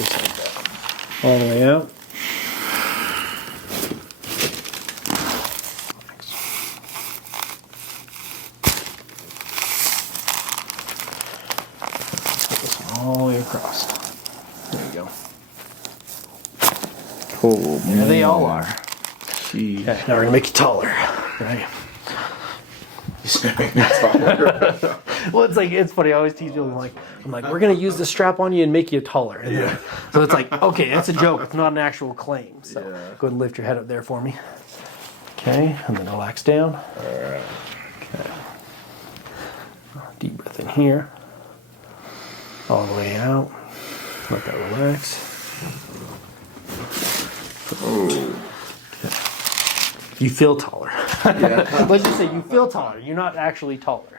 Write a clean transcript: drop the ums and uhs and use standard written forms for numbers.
Just like that. All the way out. Put this all the way across. There you go. Oh, There they all are. Jeez. Okay, now we're gonna make you taller, right? Well, it's funny. I always tease people. I'm like, we're gonna use the strap on you and make you taller. And then, so it's like, okay, that's a joke. It's not an actual claim. So go ahead and lift your head up there for me. Okay, and then relax down. All right. Okay. Deep breath in here. All the way out. Let that relax. Oh. You feel taller. Yeah. Let's just say you feel taller. You're not actually taller.